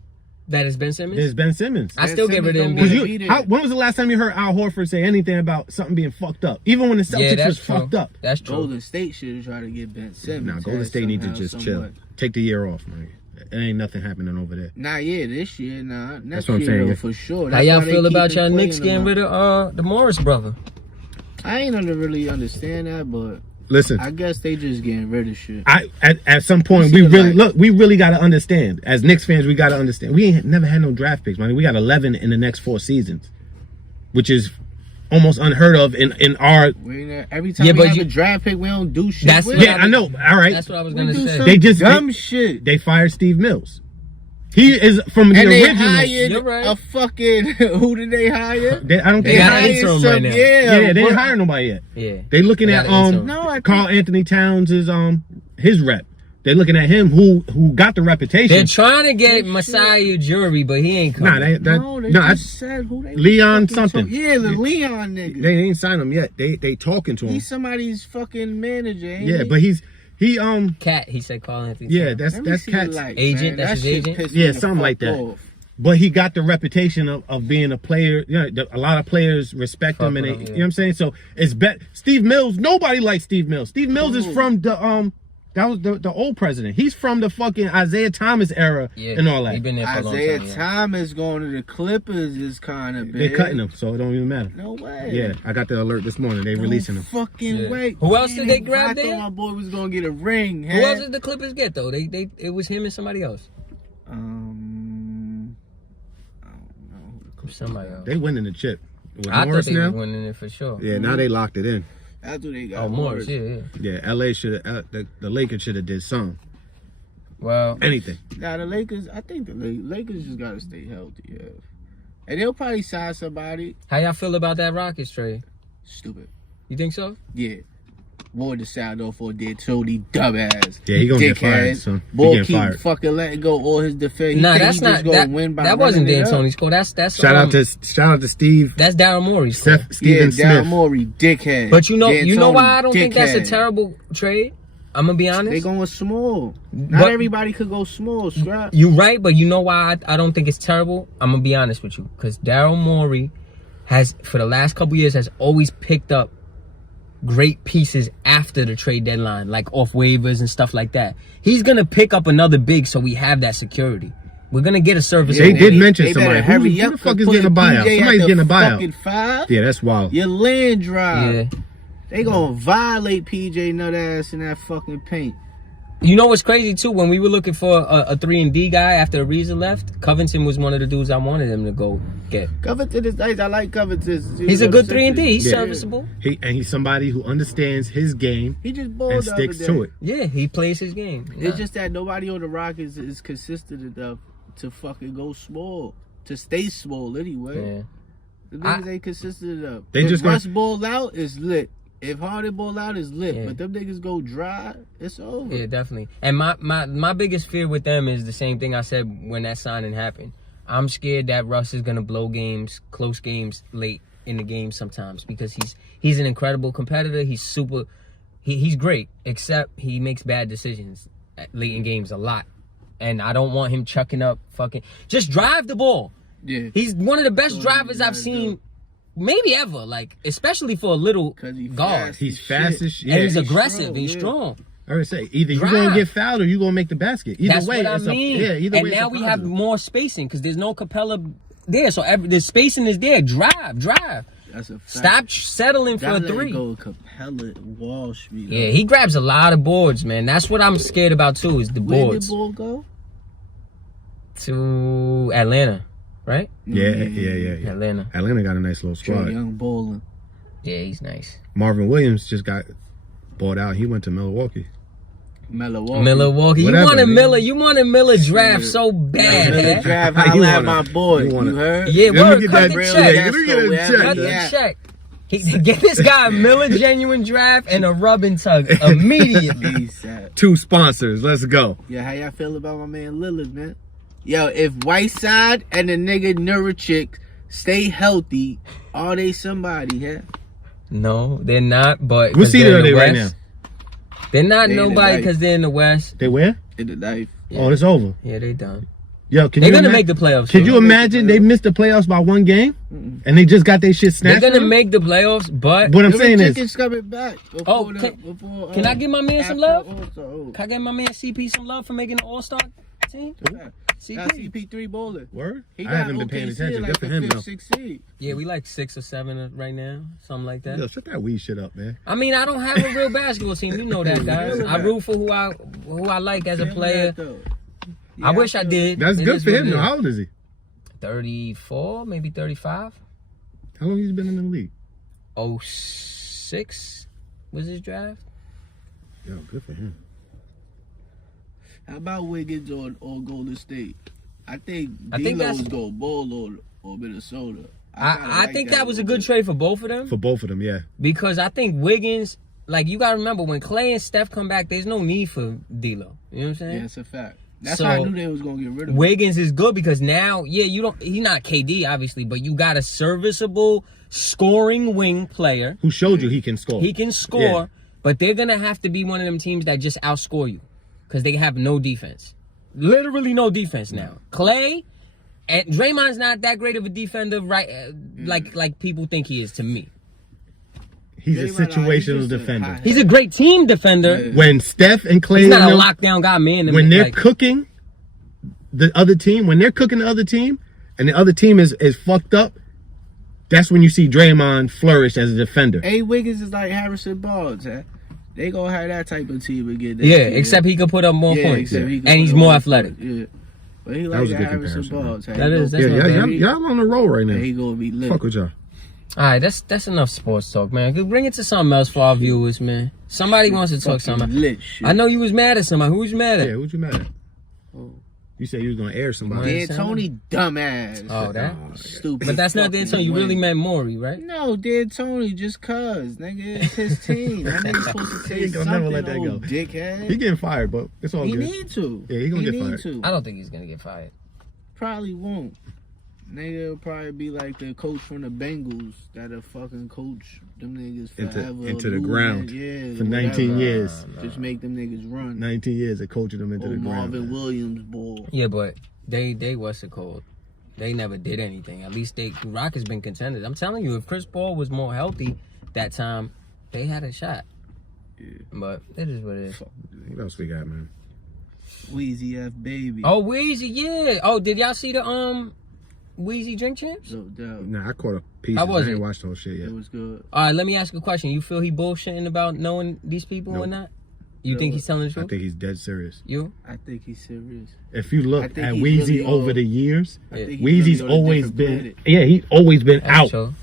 That is Ben Simmons. It's Ben Simmons. I still get rid of Simmons Embiid. don't wanna be there. When was the last time you heard Al Horford say anything about something being fucked up? Even when the Yeah, Celtics that's was true. fucked up. That's true. Golden State should try to get Ben Simmons. Nah, Golden State need to just chill. Take the year off, man. There ain't nothing happening over there. Nah, yeah, this year, nah. Next what I'm year, saying, though, yeah. for sure. How That's y'all why they feel about keep y'all playing Knicks getting them rid of the Morris brother? out. I ain't gonna really understand that, but Listen, I guess they just getting rid of shit. at some point You we see, really like- we really got to understand. As Knicks fans, we got to understand. We ain't never had no draft picks, man. We got 11 in the next 4 seasons, which is almost unheard of in our. Every time Yeah, we but have you- a draft pick, we don't do shit. That's with what it. Yeah, I know. All right, That's what I was We gonna do say. some They just- dumb shit. they fired Steve Mills. He is from the And they original. hired You're right. a fucking who did they hire? I don't They think got hired an interim some- right now. Yeah, they didn't but- hire nobody yet. Yeah. They looking They at got an interim. No, I Carl Anthony Towns is his rep. They looking at him who got the reputation. They're trying to get Messiah Jury, but he ain't coming. Nah, they just said who they Leon fucking something. Yeah, the Leon nigga. they ain't signed him yet. They talking to him. He's somebody's fucking manager, ain't Yeah, he? but he Cat, he said Carl Anthony. yeah, Towns. that's Let me that's see Cat's. the lights, Agent, man. that's That his shit agent? pissed me Yeah, the something fuck like that. off. But he got the reputation of being a player. You know, a lot of players respect Fuck him, and with they, him, yeah. you know what I'm saying. So it's Steve Mills. Nobody likes Steve Mills. Steve Mills is from the that was the old president. He's from the fucking Isaiah Thomas era Yeah, and all he that. been there for a long Isaiah time. Yeah. Thomas going to the Clippers is kind of big. They're cutting him, so it don't even matter. No way. Yeah, I got the alert this morning. They No releasing him. fucking Yeah. way. Who else did they I grab there? thought my boy was gonna get a ring. Who else did the Clippers get though? It was him and somebody else. I don't know. Somebody else. They winning the chip. With I Morris thought they now. was winning it for sure. Yeah, now they locked it in. That's who they got. Oh, Morris, yeah. Yeah, LA should have. The Lakers should have did something. Well, Anything. Now the Lakers, I think the Lakers just gotta stay healthy. Yeah, and they'll probably sign somebody how y'all feel about that Rockets trade? stupid. You think so? Yeah. Ward the sound off for did Tony dumbass. Yeah, he gonna get Dickhead. fired, son. He Boy getting keep fired. fucking letting go all his defense. Nah, that's not that. That wasn't Dan Tony's call. That's Shout out to Steve. that's Daryl Morey's call. Yeah, Steven Daryl Smith. Morey, dickhead. But you know D'Antoni, why I don't think that's a dickhead. terrible trade. I'm gonna be honest. They going small. Not But- everybody could go small, scrap. You right, but you know why I don't think it's terrible? I'm gonna be honest with you, because Daryl Morey has, for the last couple years, has always picked up great pieces after the trade deadline, like off waivers and stuff like that. He's gonna pick up another big, so we have that security. We're gonna get a service. They did mention They somebody. better hurry Who up, the fuck 'cause is getting a putting buyout? PJ at Somebody's the getting a fucking buyout. 5? Yeah, that's wild. Your land drive. Yeah. They gonna violate PJ nut ass in that fucking paint. You know what's crazy too? When we were looking for a 3-and-D guy after Ariza left, Covington was one of the dudes I wanted him to go get. Covington is nice. I like Covington. He's a good 3-and-D. He's Yeah. serviceable. He's somebody who understands his game He just balled and the other sticks day. to it. Yeah, he plays his game. It's just that nobody on the Rockets is consistent enough to fucking go small, to stay small anyway. Yeah. The niggas ain't consistent enough. They if just gonna- Russ ball out, is lit. If Harden ball out, is lit. Yeah. But them niggas go dry, it's over. Yeah, definitely. And my biggest fear with them is the same thing I said when that signing happened. I'm scared that Russ is gonna blow games, close games late in the game sometimes, because he's an incredible competitor. He's great, except he makes bad decisions late in games a lot. And I don't want him chucking up fucking just drive the ball. Yeah. He's one of the best That's what drivers you I've gotta seen do. maybe ever, like especially for a little 'Cause he guard. fast. He's fast as shit. And he's Yeah. aggressive, strong, he's yeah. strong. I would say either you're Drive. gonna get fouled or you're gonna make the basket. Either That's way, what I it's mean. either And way, it's now a we have positive. more spacing because there's no Capella there, so the spacing is there. Drive. That's a fact. Stop settling for a Gotta let it 3. go Capella Wall Street. Yeah, he grabs a lot of boards, man. That's what I'm scared about too, is the Where boards. did ball go? To Atlanta, right? Yeah. Atlanta. Atlanta got a nice little Trey squad. Young bowling. Yeah, he's nice. Marvin Williams just got bought out. He went to Milwaukee. Milwaukee. You Whatever, want a nigga. Miller? You want a Miller draft Yeah. so bad, Miller man. draft. You Holla at wanna- my boy. you wanna- You heard? Yeah, Let me word. get Cut that the real check. nigga. Let me get a Desco, check. Cut the Yeah. check. Get this guy a Miller Genuine Draft and a Rub and Tug immediately. 2 sponsors. Let's go. Yeah, how y'all feel about my man Lillard, man? Yo, if Whiteside and the nigga Nurkic stay healthy, are they somebody, huh? No, they're not. But What seed are they right now? They're not They in the nobody ninth. because they're in the West. They where? In the knife. Yeah. Oh, it's over. Yeah, they done. Yo, can They're you gonna ima- make the playoffs. Can too. you imagine they missed the playoffs by 1 game? And they just got their shit They're snatched gonna from them? make the playoffs, but What I'm saying is, Chicken's coming back. Oh, can I give my man some love? Can Can I give my man CP some love for making the All-Star team? CP. CP3 bowler. word? He I haven't been paying OKC attention. like Good for the him, 5th, though. 6th seed. Yeah, we like 6 or 7 right now, something like that. Yo, shut that weed shit up, man. I mean, I don't have a real basketball team. You know that, guys. I root for who I like as a player. I wish I did. That's It good is for what him, it though. is. How old is he? 34, maybe 35. How long has he been in the league? 06 was his draft. Yo, good for him. How about Wiggins or Golden State? I think think D'Lo's that's- go Bull or Minnesota. I think that was a good trade for both of them For both of them, yeah. because I think Wiggins, like you gotta remember when Clay and Steph come back, there's no need for D'Lo. You know what I'm saying? Yeah, it's a fact. That's So, how I knew they was gonna get rid of him. Wiggins is good because now, he's not KD obviously, but you got a serviceable scoring wing player. Who showed you he can score? He can score, Yeah. but they're gonna have to be one of them teams that just outscore you because they have no defense, literally no defense now. Clay and Draymond's not that great of a defender, right? Like people think he is to me. He's a Draymond, situational he's just a defender. hot- He's a great team defender. Yeah. When Steph and Clay He's not and a them- lockdown guy, man. when they're like, cooking the other team, when they're cooking the other team, and the other team is fucked up, that's when you see Draymond flourish as a defender. A. Wiggins is like Harrison Barnes, huh? They gonna have that type of team again. yeah, except he could put up more points, except he can and put he's up more more athletic. points. Yeah, but he That like was a good Harrison comparison, man. Barnes. huh? That He is- gonna that's be not Yeah, bad. y'all on the roll right and he now. gonna be lit. Fuck with y'all. All right, that's enough sports talk, man. Bring it to something else for our viewers, man. Somebody wants to talk Fucking something. lit shit. I know you was mad at somebody. Who was you mad at? Yeah, what you mad at? Oh. You said you was gonna air somebody. Dan Tony, dumbass. Oh, that. Stupid. But that's not Dan Tony. You really meant Maury, right? No, Dan Tony, just cuz. Nigga, it's his team. That nigga's supposed to say He ain't gonna something, never let that old go. dickhead. He getting fired, but it's all He good. need to. Yeah, he gonna get fired. To. I don't think he's gonna get fired. Probably won't. Nigga will probably be like the coach from the Bengals that'll fucking coach them niggas forever. Into the losing, ground yeah, for 19 whatever. years. Just make them niggas run. 19 years of coaching them into Old the ground. Marvin man. Williams ball. Yeah, but they what's it called? They never did anything. At least Rock has been contended. I'm telling you, if Chris Paul was more healthy that time, they had a shot. Yeah. But it is what it is. What else we got, man? Wheezy F baby. Oh, Weezy, yeah. Oh, did y'all see the Weezy Drink Champs? No doubt. Nah, I caught a piece. How was I ain't it? watched the whole shit yet. It was good. All right, let me ask you a question. You feel he bullshitting about knowing these people or Nope. not? You No, think he's telling the I truth? think he's dead serious. You? I think he's serious. If you I look think at he's Weezy really over on- the years, I think he's Weezy's really on a always different been, planet. yeah, he's always been That's out. true.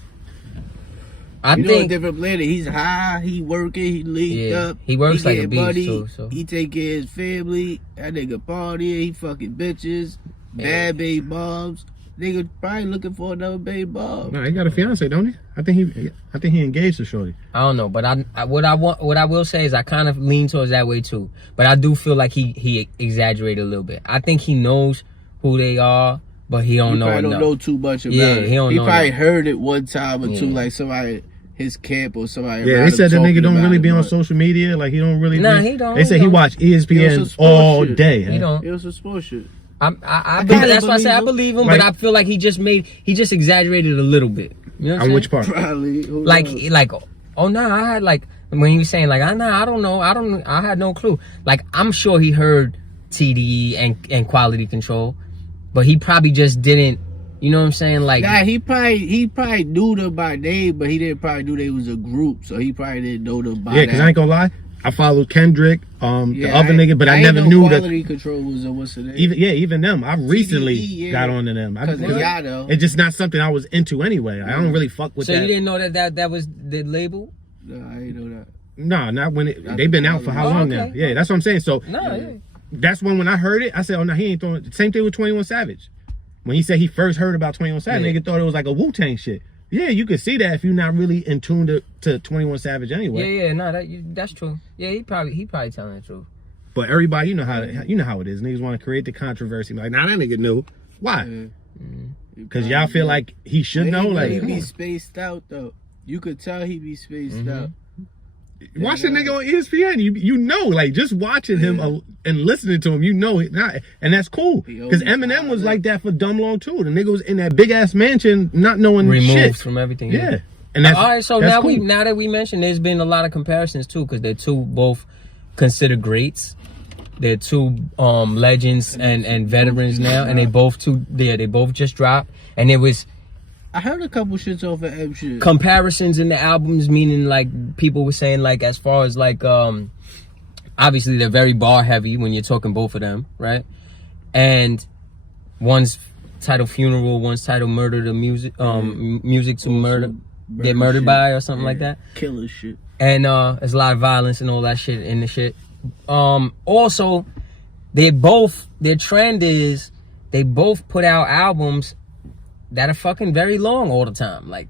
I You know, a think different planet. He's high. He working. He leaked Yeah, up. he works like a getting beast, money, too, so. He take care of his family. That nigga party. He fucking bitches. Bad baby moms. Nigga probably looking for another baby mom. Nah, he got a fiance, don't he? I think he engaged to shorty. I don't know, but what I will say is I kind of lean towards that way too. But I do feel like he exaggerated a little bit. I think he knows who they are, but he don't He know probably enough. don't know too much about Yeah, it. he don't know probably enough. heard it one time or two, Yeah. like somebody, his camp or somebody. Yeah, around they him said that talking nigga don't about really it, be on but social media. Like he don't really. Nah, be, he don't, They he said he don't. watch He on some ESPN sports all shit. day. He huh? don't. It was some sports shit. I kinda that's why I say I believe believe him, Like- but I feel like he just exaggerated a little bit. You know what I'm On saying? which part? Probably. Who Like knows? oh no, I had like when he was saying like I don't know, I had no clue. Like I'm sure he heard TDE and quality control, but he probably just didn't. You know what I'm saying? Like Nah, he probably knew them by name, but he didn't probably knew they was a group, so he probably didn't know them by Yeah, because I ain't gonna lie. I followed Kendrick, the other nigga, but I never ain't know knew that. quality control was a what's the name? Even them. I recently yeah. got onto them. Because of Yado. It's just not something I was into anyway. I don't really fuck with so that. you didn't know that was the label? No, I didn't know that. Nah, not when they've been out for how Oh, long okay. now? Yeah, that's what I'm saying. So No, yeah. that's when I heard it, I said, oh no, he ain't throwing. Same thing with 21 Savage. When he said he first heard about 21 Savage, Yeah. nigga thought it was like a Wu-Tang shit. Yeah, you could see that if you're not really in tune to 21 Savage anyway. Yeah, no, that's true. Yeah, he probably telling the truth. But everybody, you know how it is. Niggas want to create the controversy. Like, nah, that nigga knew. Why? Because y'all feel like he should know. Like, he be spaced out though. You could tell he be spaced out. Watch the nigga on ESPN. You know, like just watching him and listening to him, you know it not, and that's cool. Because Eminem was like that for dumb long too. The nigga was in that big ass mansion, not knowing removed shit from everything. Yeah, and that's all right. So that's now cool. now that we mentioned, there's been a lot of comparisons too, because they're two both considered greats. They're two legends and veterans now, and they both just dropped, and it was. I heard a couple shits off of M shit. Comparisons in the albums, meaning like people were saying like as far as like obviously they're very bar heavy when you're talking both of them, right? And one's titled Funeral, one's titled Murder to Music, Music to Murder, Get Murdered By or something like that. Killer shit. And there's a lot of violence and all that shit in the shit. Also, their trend is they both put out albums that are fucking very long all the time. Like,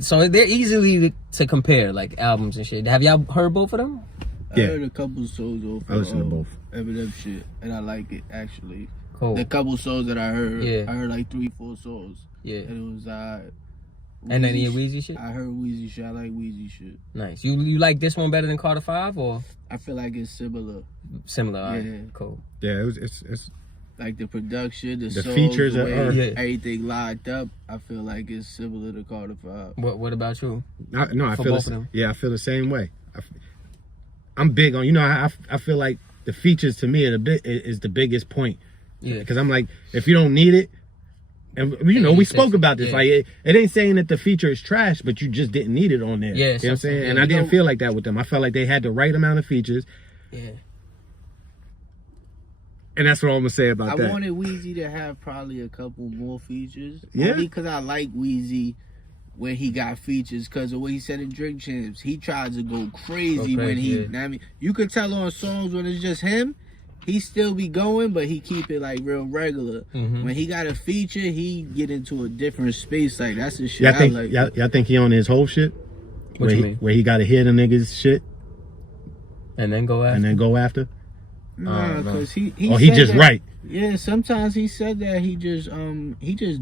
so they're easily to compare, like albums and shit. Have y'all heard both of them? I heard a couple songs off. I listen to both. Eminem shit, and I like it actually. Cool. The couple songs that I heard, Yeah. I heard like 3-4 songs. Yeah. And it was And then your Weezy shit? I heard Weezy shit. I like Weezy shit. Nice. You like this one better than Carter 5 or? I feel like it's similar. Similar, alright. Yeah. Cool. Yeah, it's like the production, the songs, features the are way everything lined up. I feel like it's similar to Carter 5. What about you? I For feel both of them? I feel the same way. I'm big on, I feel like the features to me is the biggest point. Yeah. Because I'm like, if you don't need it, and we spoke about this. Yeah. Like it ain't saying that the feature is trash, but you just didn't need it on there. Yeah, you know what I'm saying? yeah, And I didn't feel like that with them. I felt like they had the right amount of features. Yeah. And that's what I'm gonna say about that. I wanted Weezy to have probably a couple more features. Yeah. Only because I like Weezy when he got features, because of what he said in Drink Champs. He tried to go crazy when he. yeah. I mean, you could tell on songs when it's just him, he still be going, but he keep it like real regular. When he got a feature, he get into a different space. Like that's the shit I like. Y'all think he on his whole shit? What you mean? Where he gotta hear the niggas shit And then go after? and then go after? Nah, because he Or he said just that- right. Yeah, sometimes he said that he just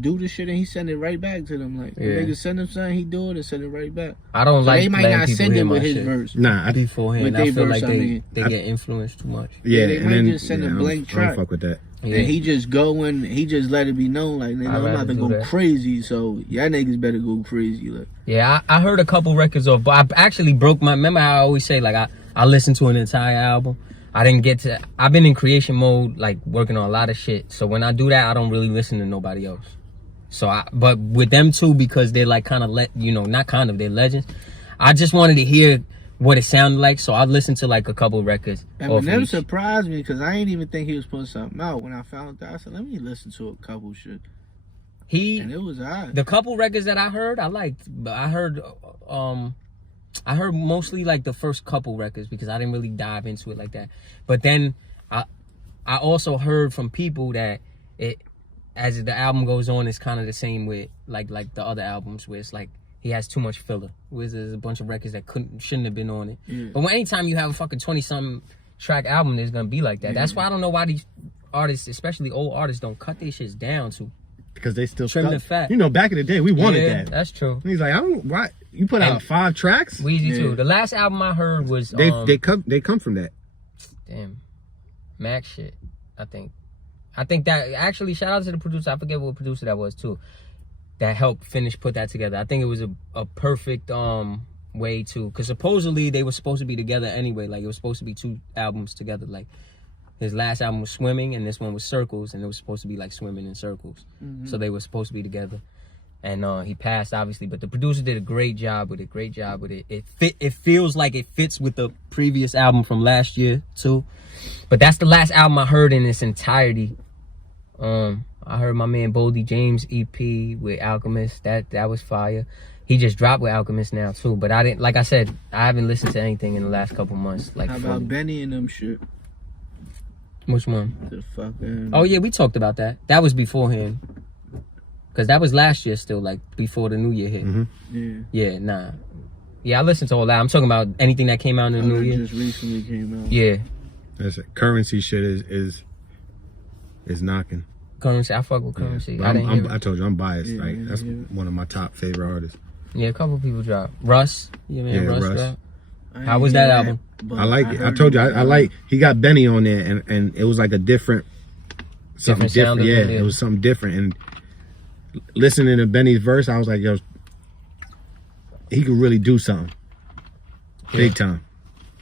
do the shit and he send it right back to them. Like niggas send him something, he do it and send it right back. I don't So like they might letting not people send hear it my with his shit verse. Nah, beforehand. With I they feel verse, like I mean. they get influenced too much. yeah, they and might then just send a I don't- blank I don't track. fuck with that. Yeah. And he just going, he just let it be known, like, nigga, I'd I'm rather about to do go that. crazy, so y'all niggas better go crazy. Like, Yeah, I heard a couple records of, but I actually broke my. Remember how I always say like I listened to an entire album. I didn't get to. I've been in creation mode, like working on a lot of shit. So when I do that, I don't really listen to nobody else. So but with them too, because they're like kind of not kind of, they're legends. I just wanted to hear what it sounded like, so I listened to like a couple records. off Eminem each. surprised me because I ain't even think he was putting something out. When I found that, I said, let me listen to a couple shit, and it was alright. The couple records that I heard, I liked, but I heard mostly like the first couple records because I didn't really dive into it like that. But then I also heard from people that it, as the album goes on, it's kind of the same with like the other albums where it's like he has too much filler. Where there's a bunch of records that shouldn't have been on it. Yeah. But anytime you have a fucking 20-something track album, there's gonna be like that. That's why I don't know why these artists, especially old artists, don't cut their shits down to. Because they still Trim stuck. the fat. Back in the day, we wanted Yeah, that. that's true. And he's like, I don't. Why you put out And 5 tracks? Weezy too. The last album I heard was They come from that. damn, Max shit. I think that actually, shout out to the producer. I forget what producer that was too. That helped put that together. I think it was a perfect way to, because supposedly they were supposed to be together anyway. Like it was supposed to be 2 albums together. Like his last album was Swimming and this one was Circles, and it was supposed to be like Swimming in Circles. So they were supposed to be together. And he passed obviously, but the producer did a great job with it. It feels like it fits with the previous album from last year too. But that's the last album I heard in its entirety. I heard my man Boldy James EP with Alchemist. That was fire. He just dropped with Alchemist now too. But I didn't, like I said, I haven't listened to anything in the last couple months. Like How fully. about Benny and them shit? Which one? The fucking. Oh yeah, we talked about that. That was beforehand. Because that was last year still, like before the new year hit. Yeah. Yeah, nah. Yeah, I listened to all that. I'm talking about anything that came out in the new year. Just recently came out. Yeah. That's it. Currency shit is knocking. Currency, I fuck with Currency. Yeah. I didn't hear I it. told you I'm biased. Yeah, like that's one of my top favorite artists. Yeah, a couple people dropped. Russ, you man, Yeah, Russ Russ. dropped. I How ain't was hear that album? but I like it. I heard told you it. I like. He got Benny on there, and it was like a different something Different sound different. of Yeah, it, it was something different. And listening to Benny's verse, I was like, yo, he could really do something. Big time.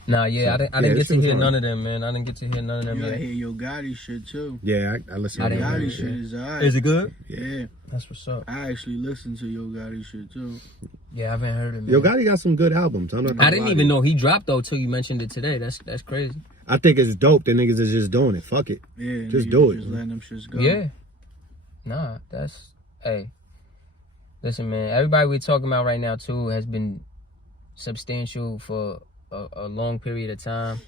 Nah, yeah, I didn't get this to was hear hard. none of them, man. I didn't get to hear none of them You gotta yet. hear Yo Gotti shit too. Yeah, I listened I to didn't that. hear Gotti shit is alright. Is it good? Yeah. That's what's up. I actually listened to Yo Gotti shit too. Yeah, I haven't heard it, man. Yo Gotti got some good albums. I'm not gonna I didn't lie even to you. know he dropped though till you mentioned it today. That's crazy. I think it's dope that niggas is just doing it. Fuck it. Yeah. Just niggas do it. Just letting them shits go. Yeah. Nah, that's hey. Listen, man. Everybody we're talking about right now too has been substantial for a long period of time.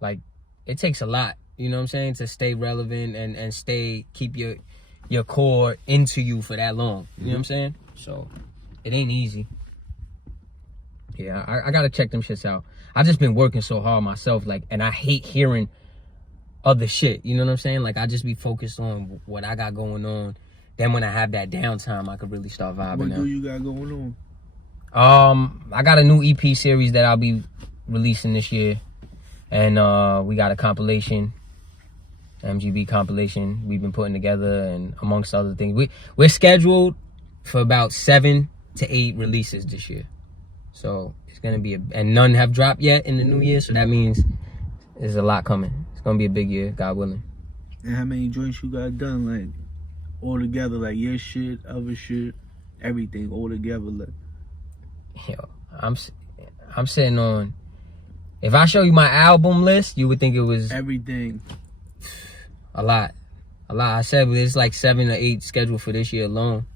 Like, it takes a lot, you know what I'm saying, to stay relevant and keep your core into you for that long. You know what I'm saying? So it ain't easy. Yeah, I gotta check them shits out. I just been working so hard myself, like, and I hate hearing other shit. You know what I'm saying? Like, I just be focused on what I got going on. Then when I have that downtime, I could really start vibing What now. do you got going on? I got a new EP series that I'll be releasing this year, and we got a compilation, MGB compilation we've been putting together, and amongst other things, we're scheduled for about 7 to 8 releases this year. So it's gonna be and none have dropped yet in the new year, so that means there's a lot coming. It's gonna be a big year, God willing. And how many joints you got done, like all together, like your shit, other shit, everything all together, like. Yo, I'm sitting on. If I show you my album list, you would think it was Everything. a lot. I said it's like 7 or 8 scheduled for this year alone.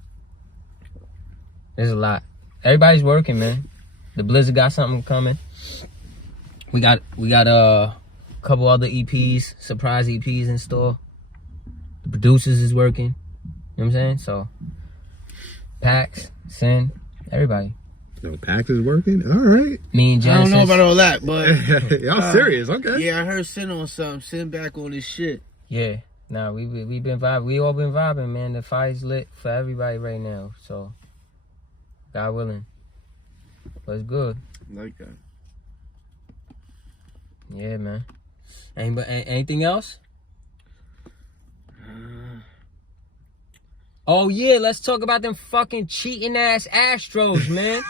There's a lot. Everybody's working, man. The Blizzard got something coming. We got a couple other EPs, surprise EPs in store. The producers is working. You know what I'm saying? So Pax, Sin, everybody. No, Pax is working. All right. Me and I Genesis. don't know about all that, but Y'all serious? Okay. yeah, I heard Sin on something. Sin back on his shit. Yeah. Nah, we been vibing. We all been vibing, man. The fire's lit for everybody right now. So, God willing. But it's good. Like that. Yeah, man. Anything else? Oh, yeah. Let's talk about them fucking cheating ass Astros, man.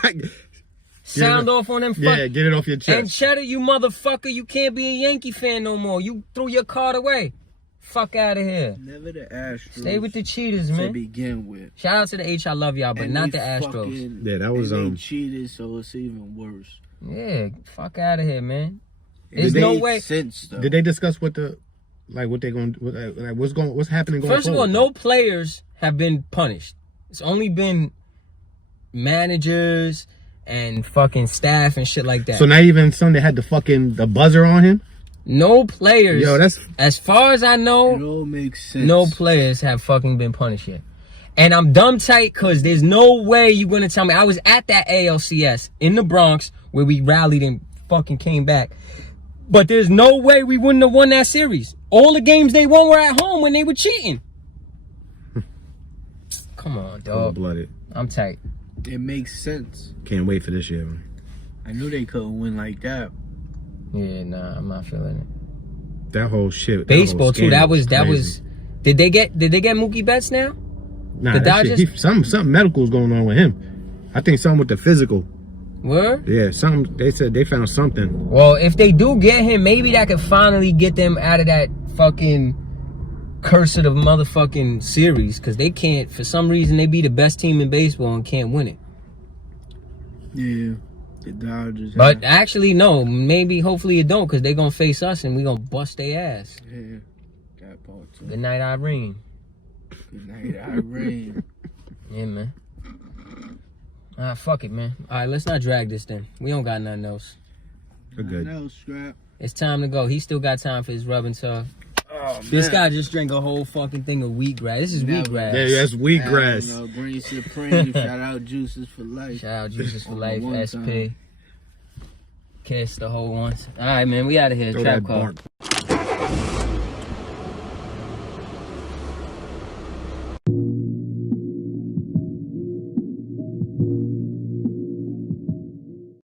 Sound off on them Yeah, get it off your chest. And Cheddar, you motherfucker, you can't be a Yankee fan no more. You threw your card away. Fuck out of here. Never the Astros. Stay with the cheaters, to man. begin with. Shout out to the H, I love y'all, but And not they the Astros. fucking- Yeah, that was, and they cheated, so it's even worse. Yeah, fuck out of here, man. It There's no made way. sense, though. Did they discuss what they going like what's happening going First of all, forward? no players have been punished. It's only been managers and fucking staff and shit like that. So not even Sunday had the buzzer on him. No players. Yo, that's as far as I know. It all makes sense. No players have fucking been punished yet. And I'm dumb tight because there's no way you're going to tell me. I was at that ALCS in the Bronx where we rallied and fucking came back. But there's no way we wouldn't have won that series. All the games they won were at home when they were cheating. Come on, dog. cold-blooded. I'm tight. It makes sense. Can't wait for this year, man. I knew they couldn't win like that. Yeah, nah, I'm not feeling it. That whole shit. Baseball too. That was crazy. Did they get Mookie Betts now? Nah, the that Dodgers- shit, something medical's going on with him. I think something with the physical. Word? Yeah, something. They said they found something. Well, if they do get him, maybe that could finally get them out of that fucking curse of the motherfucking series. Because they can't, for some reason, they be the best team in baseball and can't win it. Yeah. The Dodgers. But actually, no. Maybe, hopefully it don't. Because they going to face us and we going to bust their ass. Yeah. That part too. Good night, Irene. Good night, Irene. Yeah, man. Fuck it, man. All right, let's not drag this then. We don't got nothing else. We're good. No, Scrap. It's time to go. He still got time for his rub and tug. Oh, This man. guy just drank a whole fucking thing of wheatgrass. This is Never. wheatgrass. Yeah, that's wheatgrass. You know, Green Supreme. Shout out Juices for Life. Shout out Jesus for On Life, one SP. time. Kiss the whole ones. All right, man, we out of here. Throw Trap that call. bark.